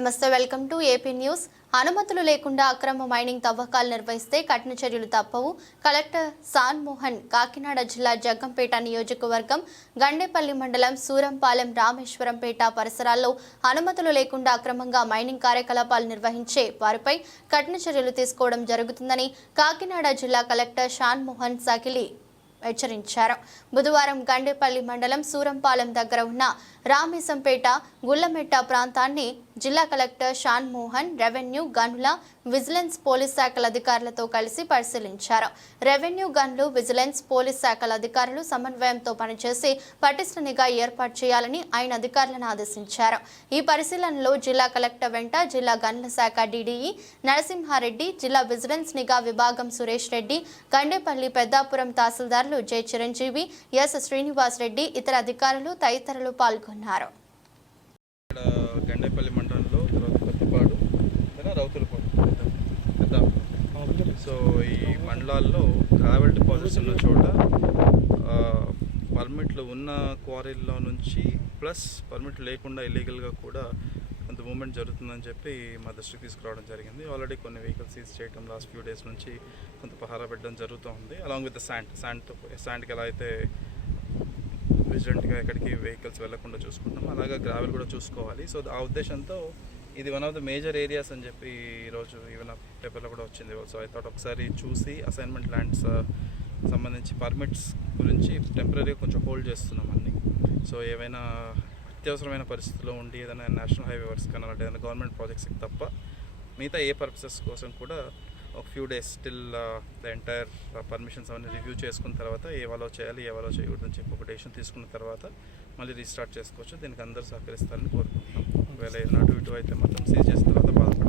నమస్తే, welcome to AP news. అనుమతులు లేకుండా అక్రమ మైనింగ్ తవ్వకాలు నిర్వహిస్తే కఠిన చర్యలు తప్పవు. కలెక్టర్ సాన్ మోహన్ కాకినాడ జిల్లా జగ్గంపేట నియోజకవర్గం గండేపల్లి మండలం సూరంపాలెం రామేశ్వరంపేట పరిసరాల్లో అనుమతులు లేకుండా అక్రమంగా మైనింగ్ కార్యకలాపాలు నిర్వహించే వారిపై కఠిన చర్యలు తీసుకోవడం జరుగుతుందని కాకినాడ జిల్లా కలెక్టర్ షాన్ మోహన్ సాకిలి హెచ్చరించారు. బుధవారం గండేపల్లి మండలం సూరంపాలెం దగ్గర ఉన్న రామేశంపేట గుల్లమెట్ట ప్రాంతాన్ని జిల్లా కలెక్టర్ షాన్ మోహన్ రెవెన్యూ గనుల విజిలెన్స్ పోలీస్ శాఖల అధికారులతో కలిసి పరిశీలించారు. రెవెన్యూ గన్లు విజిలెన్స్ పోలీస్ శాఖల అధికారులు సమన్వయంతో పనిచేసి పటిష్ట నిఘా ఏర్పాటు చేయాలని ఆయన అధికారులను ఆదేశించారు. ఈ పరిశీలనలో జిల్లా కలెక్టర్ వెంట జిల్లా గనుల శాఖ డీడీఈ నరసింహారెడ్డి, జిల్లా విజిలెన్స్ నిఘా విభాగం సురేష్ రెడ్డి, గండేపల్లి పెద్దాపురం తహసీల్దార్లు జె చిరంజీవి, ఎస్ శ్రీనివాస్ రెడ్డి, ఇతర అధికారులు తదితరులు పాల్గొన్నారు. గండేపల్లి మండలంలో కొత్తపాడు రౌతులపాడు సో ఈ మండలాల్లో గ్రావెల్ డిపాజిట్స్ ఉన్న చోట పర్మిట్లు ఉన్న క్వారీల్లో నుంచి ప్లస్ పర్మిట్ లేకుండా ఇల్లీగల్గా కూడా కొంత మూవ్మెంట్ జరుగుతుందని చెప్పి మా దృష్టికి తీసుకురావడం జరిగింది. ఆల్రెడీ కొన్ని వెహికల్స్ సీజ్ చేయడం లాస్ట్ ఫ్యూ డేస్ నుంచి కొంత పహారా పెట్టడం జరుగుతూ ఉంది. అలాంగ్ విత్ శాండ్కి ఎలా అయితే విజిలెంట్గా ఎక్కడికి వెహికల్స్ వెళ్లకుండా చూసుకుంటాం, అలాగా గ్రావెల్ కూడా చూసుకోవాలి. సో ఆ ఉద్దేశంతో ఇది one of the major areas అని చెప్పి ఈరోజు ఈవెన్ పేపర్లో కూడా వచ్చింది. సో ఐ థాట్ ఒకసారి చూసి అసైన్మెంట్ ల్యాండ్స్ సంబంధించి పర్మిట్స్ గురించి టెంపరీగా కొంచెం హోల్డ్ చేస్తున్నాం అన్ని. సో ఏవైనా అత్యవసరమైన పరిస్థితుల్లో ఉండి ఏదైనా నేషనల్ హైవే వర్క్స్ కానీ అలాంటి ఏదైనా గవర్నమెంట్ ప్రాజెక్ట్స్కి తప్ప మిగతా ఏ పర్పసెస్ కోసం కూడా ఒక few days still the entire permissions అవన్నీ రివ్యూ చేసుకున్న తర్వాత ఏవాలో చేయాలి ఏవాలో చేయకూడదని చెప్పి ఒక డెసిషన్ తీసుకున్న తర్వాత మళ్ళీ రీస్టార్ట్ చేసుకోవచ్చు. దీనికి అందరూ సహకరిస్తారని కోరుకుంటున్నాం. ఒకవేళ ఏదైనా అటు ఇటు అయితే మాత్రం సీజ్ చేసిన తర్వాత బాధపడాలి.